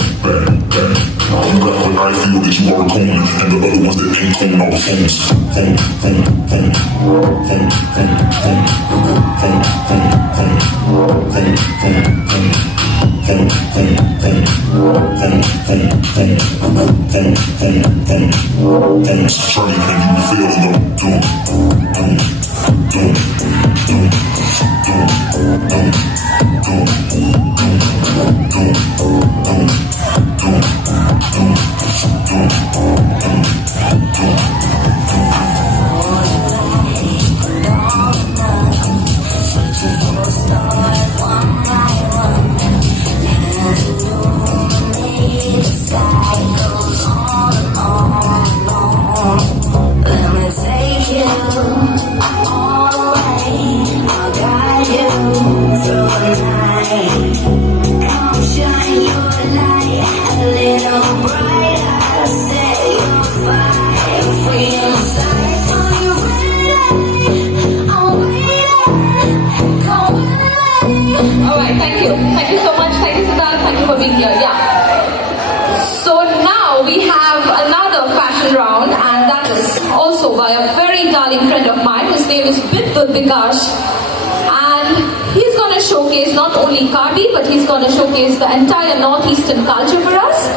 You got what I feel that you are a cone, and the other ones that ain't calling all the phones. Shawty, can you feel Alright, thank you. Thank you so much. Thank you, Siddharth. Thank you for being here. Yeah. So now we have another fashion round, and that is also by a very darling friend of mine. His name is Bidul Bikash. And he's going to showcase not only Khadi, but he's going to showcase the entire Northeastern culture for us,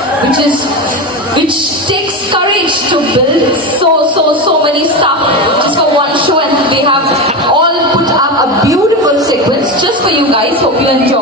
which takes courage to build so many stuff just for one show, and they have all put up a beautiful sequence just for you guys. Hope you enjoy.